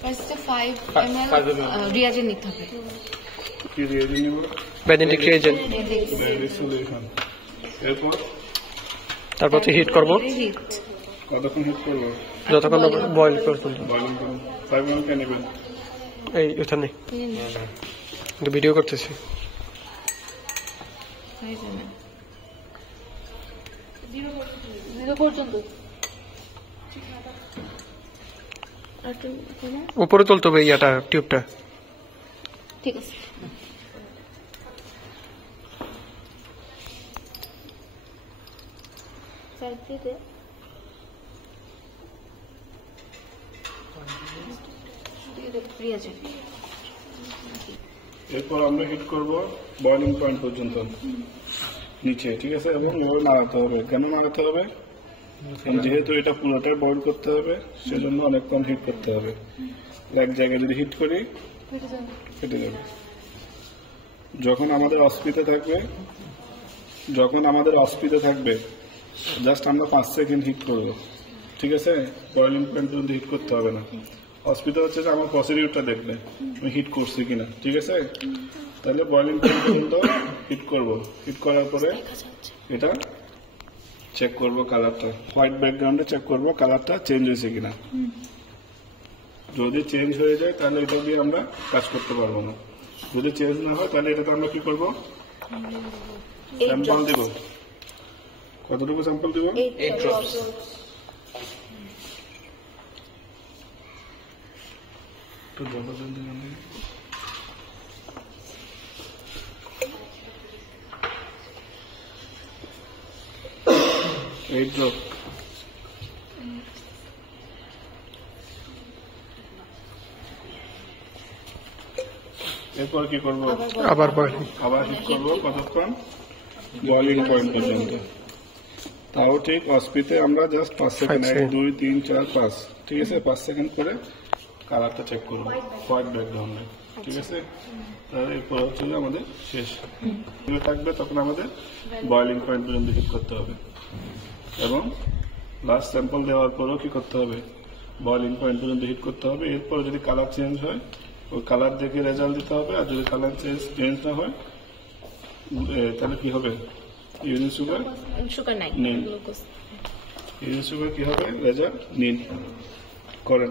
ফার্স্টে 5 ml reagent নিতে হবে। কি রিয়াজেন্ট নিব? Benedict reagent. সলিউশন। এরপর তারপর হিট করব। কতক্ষণ হিট করব? যতক্ষণ বয়েল করতে। বয়েলিং করুন। 5 ml কে নেবেন? এই এখানে ভিডিও করতেছি। 5 ml 0 পর্যন্ত। উপরে তুলতে হবে ইয়াটা টিউবটা। ঠিক আছে। সাইডে এরপর আমরা হিট করব বয়েলিং পয়েন্ট পর্যন্ত নিচে, ঠিক আছে? এবং এভাবে নাড়াতে হবে। কেন নাড়াতে হবে? যেহেতু এটা পুরোটাই বয়েল করতে হবে, সেজন্য অনেকক্ষণ হিট করতে হবে। এক জায়গায় যদি হিট করি ফেটে যাবে। যখন আমাদের অস্পিতে থাকবে জাস্ট আমরা 5 সেকেন্ড হিট করব, ঠিক আছে? বয়েলিং পয়েন্ট পর্যন্ত হিট করতে হবে না। অস্পিতে হচ্ছে যে আমার প্রসিডিউরটা দেখবে আমি হিট করছি কিনা, ঠিক আছে? তাহলে বয়েলিং পয়েন্ট পর্যন্ত হিট করব। হিট করার পরে এটা চেক করব কালারটা, হোয়াইট ব্যাকগ্রাউন্ডে চেক করব কালারটা চেঞ্জ হয়েছে কিনা। যদি চেঞ্জ হয়ে যায় তাহলে এটা দিয়ে আমরা কাজ করতে পারবো না। যদি চেঞ্জ না হয় তাহলে এটাতে আমরা কি করব? স্যাম্পল দেব। কতটুকু স্যাম্পল দেব? 8 ড্রপস। তো জবরদস্ত দেন। 8 ড্রপ। এরপর কি করব? আবার হিট করব। কতক্ষণ? বয়েলিং পয়েন্ট পর্যন্ত। তাও ঠিক অস্পিতে আমরা জাস্ট 5 সেকেন্ড, 1 2 3 4 5, ঠিক আছে? 5 সেকেন্ড করে কালারটা চেক করব হোয়াইট ব্যাকগ্রাউন্ডে, ঠিক আছে? তাহলে এরপর হচ্ছে আমাদের শেষ থাকবে। তখন আমাদের বয়েলিং পয়েন্ট পর্যন্ত হিট করতে হবে এবং লাস্ট স্যাম্পল দেওয়ার পরেও কি করতে হবে? বয়েলিং পয়েন্ট পর্যন্ত হিট করতে হবে। এরপর যদি কালার চেঞ্জ হয় ওই কালার দেখে রেজাল্ট দিতে হবে। আর যদি কালার চেঞ্জ না হয় তাহলে কি হবে? ইউরিন সুগার নাই, নিন। ইউরিন সুগার কি হবে? রেজাল্ট নিন করেন।